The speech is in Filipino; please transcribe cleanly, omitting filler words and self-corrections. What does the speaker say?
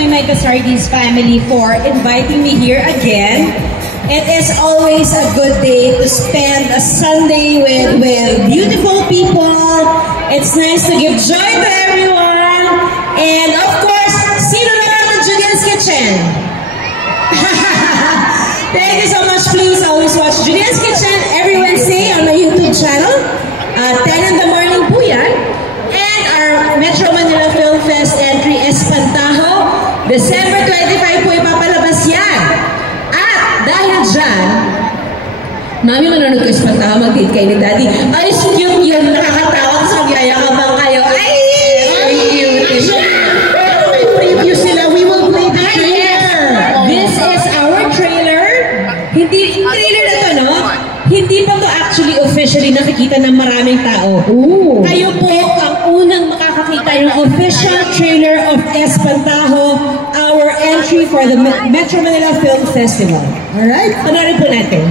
my Micah Sardis family for inviting me here again. It is always a good day to spend a Sunday with beautiful people. It's nice to give joy to everyone. And of course, sino naman ng Julian's Kitchen? Thank you so much. Please always watch Julian's Kitchen every Wednesday on my YouTube channel. 10 in the morning po yan. And our Metro Manila Film Fest entry Espantajo. December 25 po ipapalabas yan. At dahil dyan, mami, manonood ko Espantajo, mag-date kayo ni Daddy. Ay, cute yun. Nakakatawa. Tapos magyayakabang kayo. Ay! Ay, cute. May preview sila. We will play the trailer. This is our trailer. Hindi, trailer na to, no? Hindi pa to actually officially nakikita ng maraming tao. Ooh. Kayo po ang unang makakakita ng official trailer of Espantajo, our entry for the Metro Manila Film Festival. Alright. Panorin po natin.